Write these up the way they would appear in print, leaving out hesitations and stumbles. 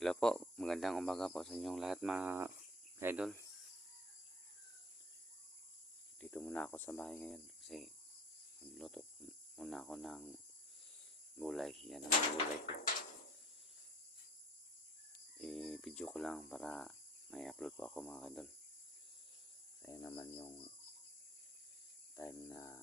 Hello po, magandang umaga po sa inyong lahat mga idol. Dito muna ako sa bahay ngayon kasi magluto muna ako ng gulay. Yan ang mga gulay ko. I-video ko lang para may upload po ako mga idol. Kaya naman yung time na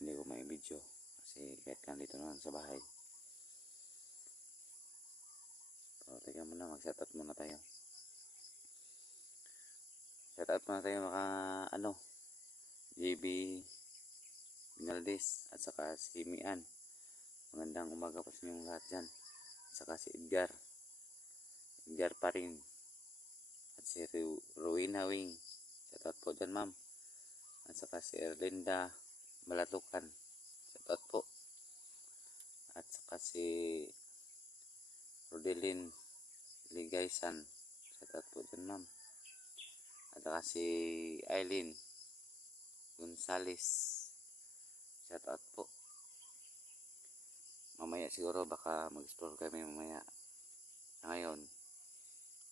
hindi ko may video kasi kahit nandito na lang sa bahay. So, teka muna, mag-setup muna tayo. Setup muna tayo mga JB Vinaldez at saka si Mian. Magandang umaga po sa inyong lahat dyan. At saka si Edgar pa rin. At si Rowena Wing. Shoutout po dyan ma'am. At saka si Erlinda Malatukan. Shoutout po. At saka si Rodelyn Ligaysan. Shoutout po dyan ma'am. At saka si Aileen Gonzales. Shoutout po. Mamaya siguro baka mag-explore kami mamaya. Ngayon,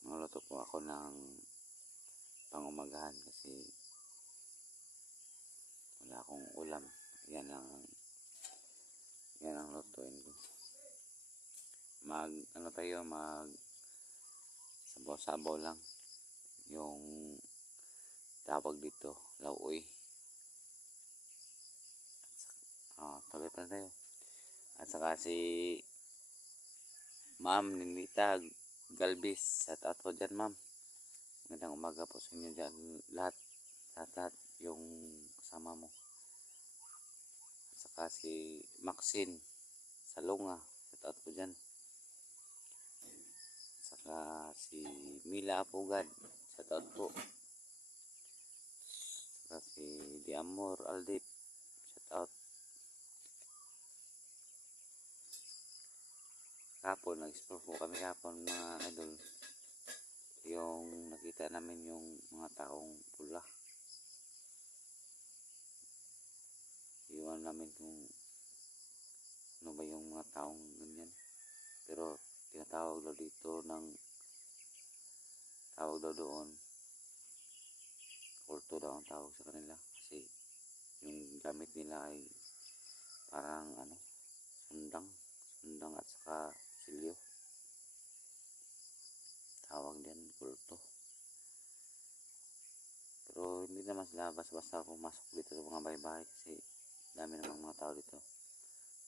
maluto po ako ng pangumagahan kasi wala akong ulam. Yan ang lutuin ko. Mag sabaw-sabaw lang. Yung tawag dito, lauoy. Tuloy pa tayo. At saka si Ma'am Ninita Galvis. Shout out po dyan ma'am. Magandang umaga po sa inyo dyan. Lahat yung kasama mo. At saka si Maxine Salonga. Shout out po dyan. At saka si Mila Apugad. Shout out po. At saka si Diamor Aldip. Shout out. Kapon, nag-explore po kami kapon mga idol. Yung nakita namin yung mga taong pula. Iwan namin kung ano ba yung mga taong ganyan. Pero tinatawag daw dito tawag daw doon. Kulto daw ang tawag sa kanila. Kasi yung gamit nila ay parang sundang at saka silyo. Tawag din kulto. Pero hindi naman sila basta pumasok dito sa mga bahay-bahay kasi dami namang mga tao dito.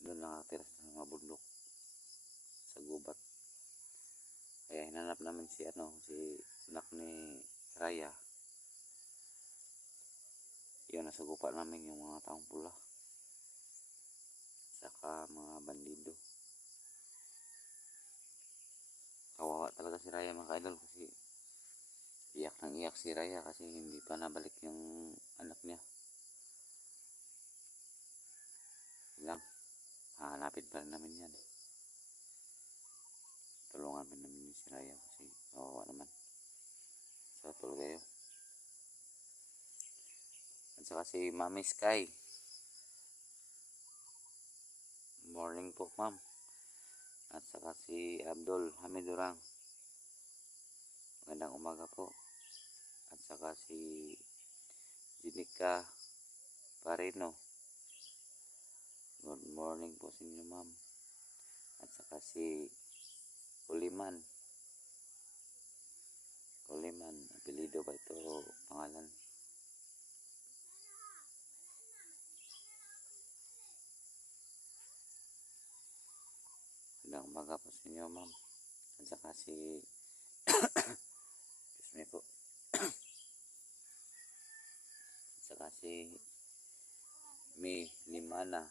Doon lang nakatira sa mga bundok sa gubat. Kaya hinanap namin si anak ni Raya. Yun, nasagupa namin yung mga taong pula. Saka mga bandido. Kawawa talaga si Raya mga idol kasi iyak nang iyak si Raya kasi hindi pa nabalik yung anak niya. Lang, hahanapin pa rin namin yan. Tulungan pa namin si Raya kasi kawawa naman. So, tuloy kayo. At saka si Mami Sky. Morning po ma'am. At saka si Abdul Hamidurang. Magandang umaga po. At saka si Jenica Parino. Good morning po sa inyo ma'am. At saka si Uliman. Apelido ba ito pangalan? Magandang umaga po sa inyo ma'am. At saka si excuse me po. At saka si Mi Limana.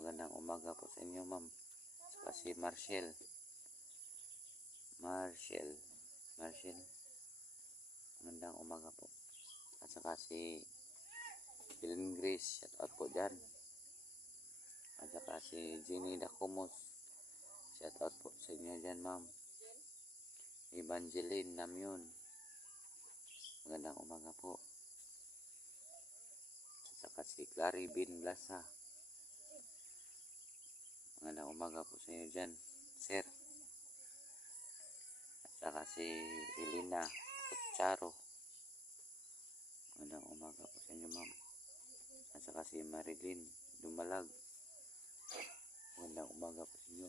Magandang umaga po sa inyo ma'am. At saka si Marshall. Magandang umaga po. At saka si Helen Grace. Shout out po dyan. At saka si Jenny Dacomos. Shout out po sa inyo dyan ma'am. Evangeline Namyon. Magandang umaga po. At saka si Clary Bin Blasa. Magandang umaga po sa inyo dyan, sir. si Elena Kutsaro. Magandang umaga po sa inyo, ma'am. At saka si Marilyn Dumalag. Magandang umaga po sa inyo.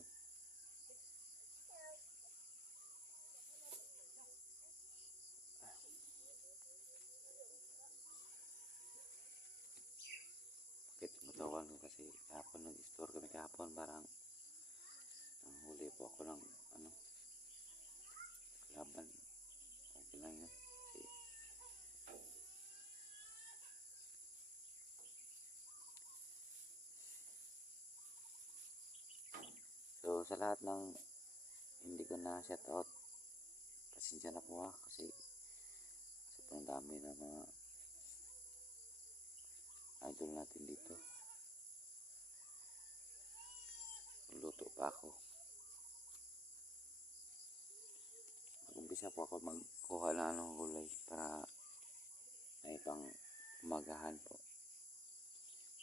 Bakit matawan ko kasi kahapon nag-store kami kahapon, parang nanghuli po ako ng laban. Okay lang yun. Kasi so sa lahat ng hindi ko na shout out, pasensya na po kasi sobrang dami na mga idol natin dito. Luto pa ako. Umpisa po ako magkuha ng gulay para may pang umagahan po.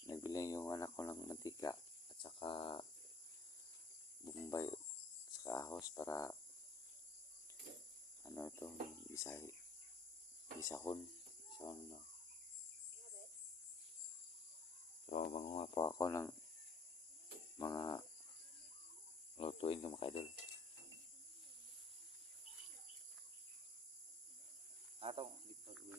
Nagbili yung anak ko ng mantika at saka bombay at saka ahos para ito, bisahon na. So manguha po ako ng mga lutuin ko, mga idol. Atong dito dulu.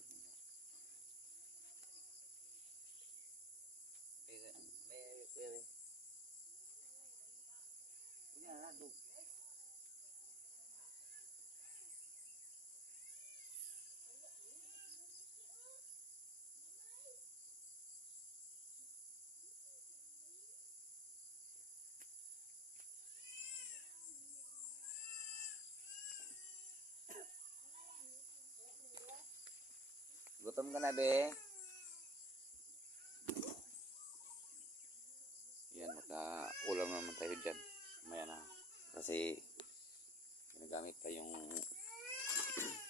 Gutom ka na, be? Yan, maka-ulam naman tayo dyan. Maya na. Kasi ginagamit pa yung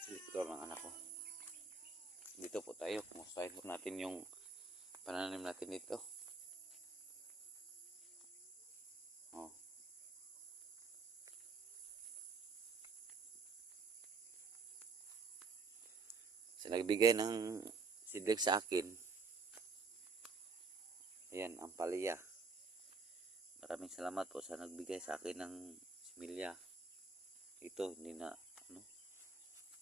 siliptor ng anak ko. Dito po tayo. Kumustahin po natin yung pananim natin dito. Oh. So, nagbigay ng seedling sa akin. Ayan, ang palaya. Maraming salamat po sa nagbigay sa akin ng similya. Ito, hindi na,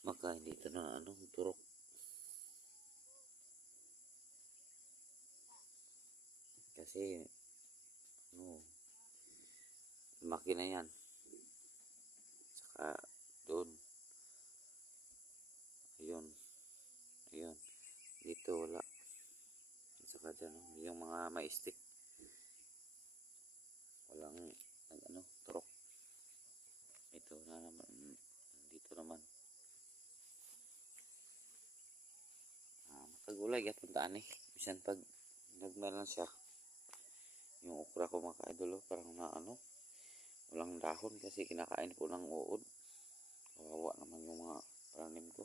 hindi ito na, turok. Kasi, lumaki na yan. Saka, doon. Ayun. Dito, wala. Saka dyan, yung mga maistik. Walang, turok. Ito na naman. Dito naman. Makagulay, puntaan eh. Bisan pag nagmelan siya. Yung okra ko, mga idol, parang walang dahon kasi kinakain po ng uod. Kawawa naman yung mga paranim ko.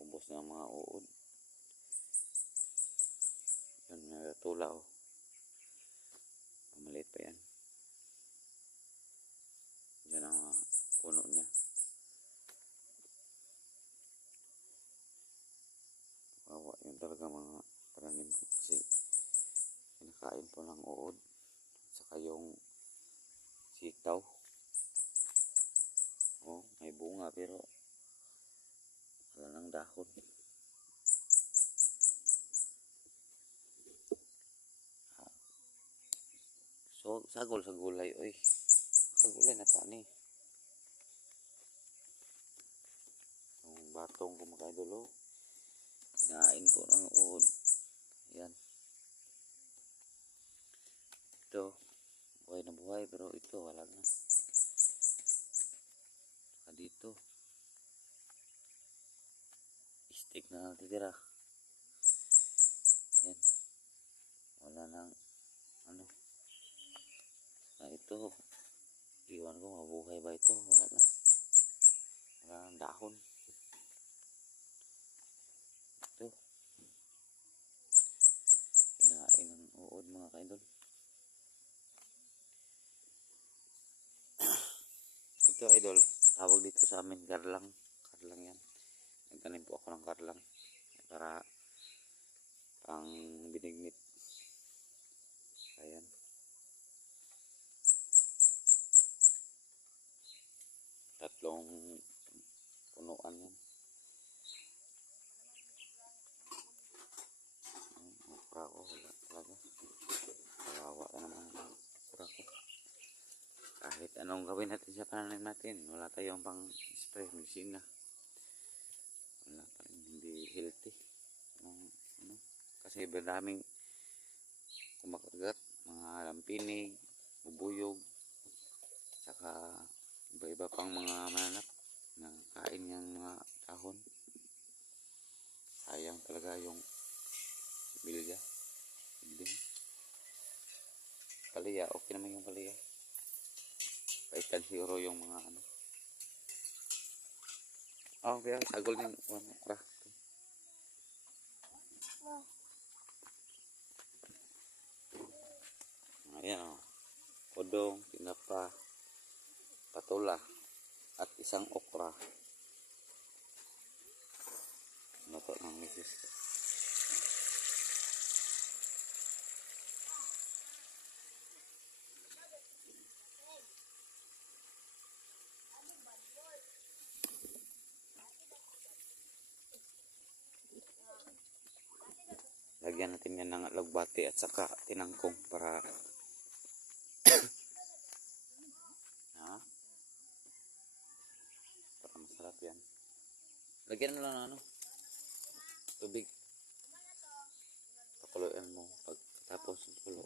Ubos na mga uod. Yun, natula oh. Maliit pa yan. Yan ang puno niya. Kawawa yun talaga mga paranim ko kasi kinakain po ng uod. Saka yung sitaw. Oh, may bunga pero wala nang dahon. So, sagol sa gulay, oy. Kagulay na tani. Yung batong ko, mga idol, kinain po ng uod. Ayan. Ito, buhay na buhay, pero ito, wala na. Saka dito, stick na natitira. Ayan. Wala nang, ito, iwan ko, mabuhay ba ito? Wala na. Wala nang dahon. Ito. Kinain ng uod, mga kaidol. dito idol, tawag dito sa amin karlang. Karlang yan. Nagtanim po ako ng karlang para pang binignit. Ayan. Tatlong punuan yan. Okra ko, wala talaga. Kawawa ka naman ang okra ko. Kahit anong gawin natin sa pananim natin, wala tayong pang spray, medicine na. Wala pa rin, hindi healthy. Ano, kasi maraming kumakagat, mga lampinig, bubuyog, saka iba-iba pang mga mananap na kain ng mga dahon. Sayang talaga yung bilya. Palaya, okay naman yung palaya. Paitan siguro yung mga ano. Oh, kaya sagol ng okra. Ayan o. Podong, tinapa, patula, at isang okra. Luto ng misis. Lagyan natin yan ng lagbati at saka tinangkong para para masarap yan. Lagyan mo lang ng ano, tubig. Pakuluan mo pagkatapos kulo.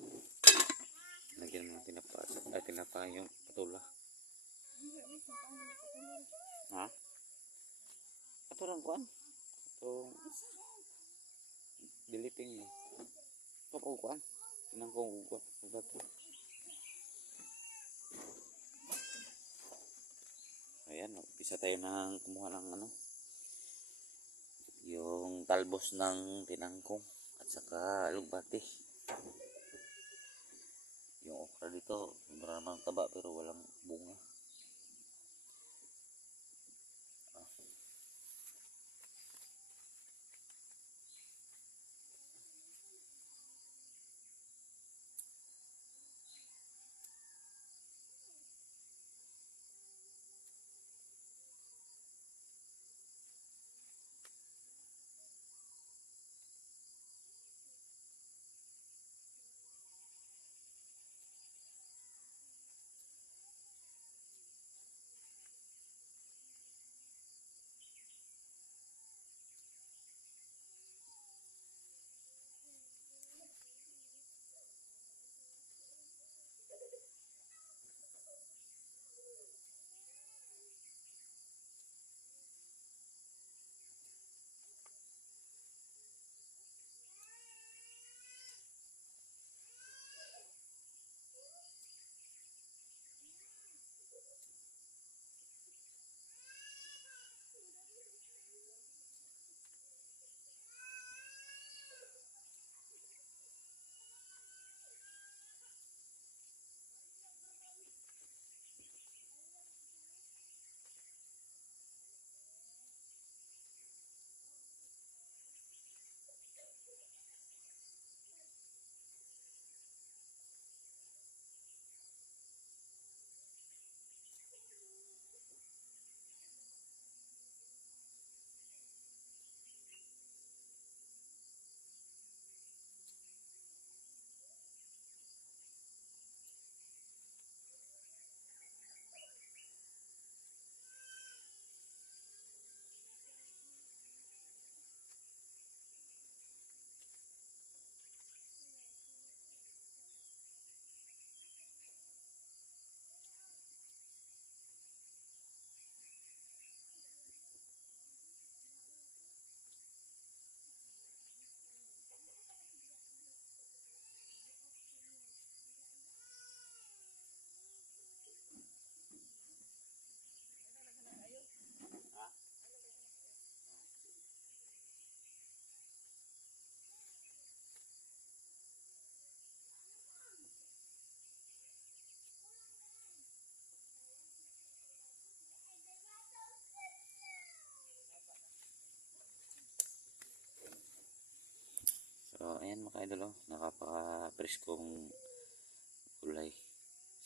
Lagyan mo ng tinapa at tinapa yung patula. Ha? Ito lang kuan. Ito diliting mo. Ito po kuan. Tinangkong kuan. Bato. Ayan, umpisa tayo ng kumuha ng ano, yung talbos ng tinangkong at saka alugbati. Yung okra dito, maraming taba pero walang bunga. idol, oh, nakapaka-preskong gulay.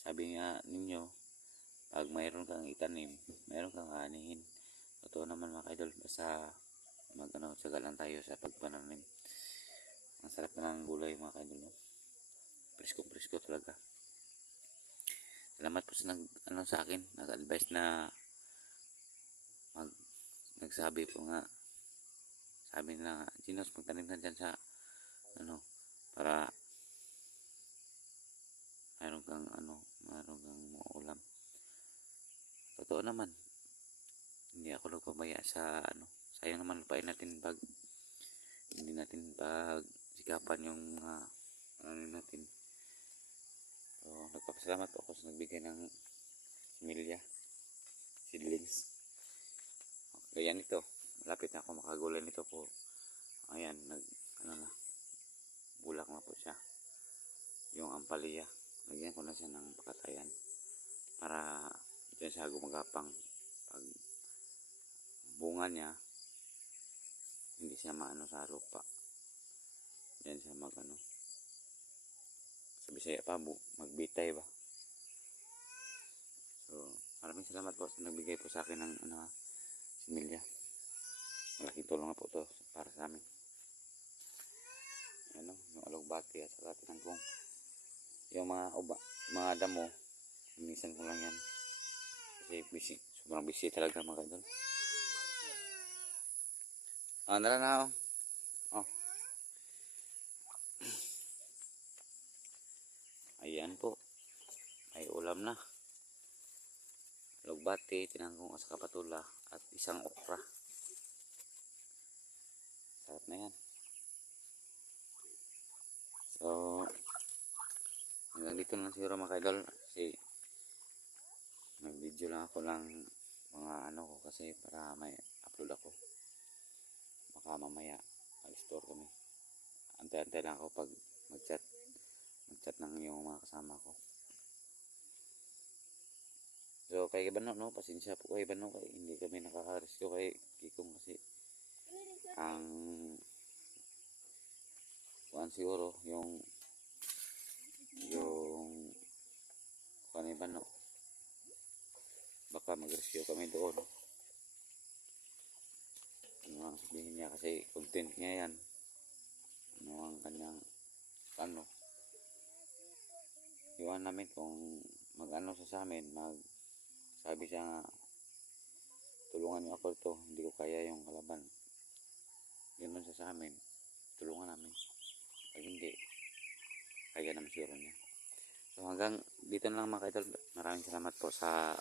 Sabi nga ninyo, pag mayroon kang itanim, mayroon kang anihin. Totoo naman mga idol, basta tsaga lang tayo sa pagpananim. Ang sarap na ng gulay mga idol, oh. Presko talaga. Salamat po sa sa akin, nag-advise na nagsabi po nga, sabi na Ginos, magtanim ka dyan sa para mayroon kang maulam. Totoo naman, hindi ako nagpamaya sa sayang naman lupain natin pag hindi natin pag sikapan yung natin. So, nagpapasalamat po ako sa nagbigay ng similya, seedlings. Okay, yan ito. Malapit na ako makagulay nito po. Ayan, bulak na po siya. Yung ampalaya. Lagyan ko na siya ng pakatayan para dyan siya gumagapang. Pag bunga niya, hindi siya maano sa lupa. Dyan siya sa Bisaya pa, magbitay ba. So, maraming salamat po sa nagbigay po sa akin ng similya. Malaking tulong na po to para sa amin. Yung alugbati at saka tinangkong. Yung mga damo, minsan ko lang yan. Kasi sobrang busy talaga mga idol. Nara na ako. Ayan po. May ulam na. Alugbati, tinangkong at saka patula at isang okra. Sarap na yan. So, hanggang dito lang siguro mga idol kasi nag-video lang ako lang mga ko kasi para may upload ako. Baka mamaya mag-store kami. Antay-antay lang ako pag mag-chat ng yung mga kasama ko. So kay Bano, pasensya po kay Bano kay hindi kami nakaka-rescue kay Kikong kasi ang siguro yung ni Bano, baka mag-rescue kami doon. Ano ang sabihin niya kasi content niya yan. Ano ang kanyang iwan namin kung sa amin, sabi siya nga, tulungan niyo ako ito, hindi ko kaya yung kalaban. Yun man sa amin, tulungan namin. Pag hindi, kaya naman siguro niya. So hanggang dito na lang mga kaidol. Maraming salamat po sa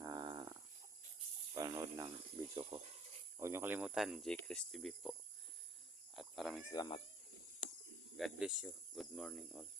sa panonood ng video ko. Huwag niyo kalimutan, J. Chris TV po. At maraming salamat. God bless you. Good morning all.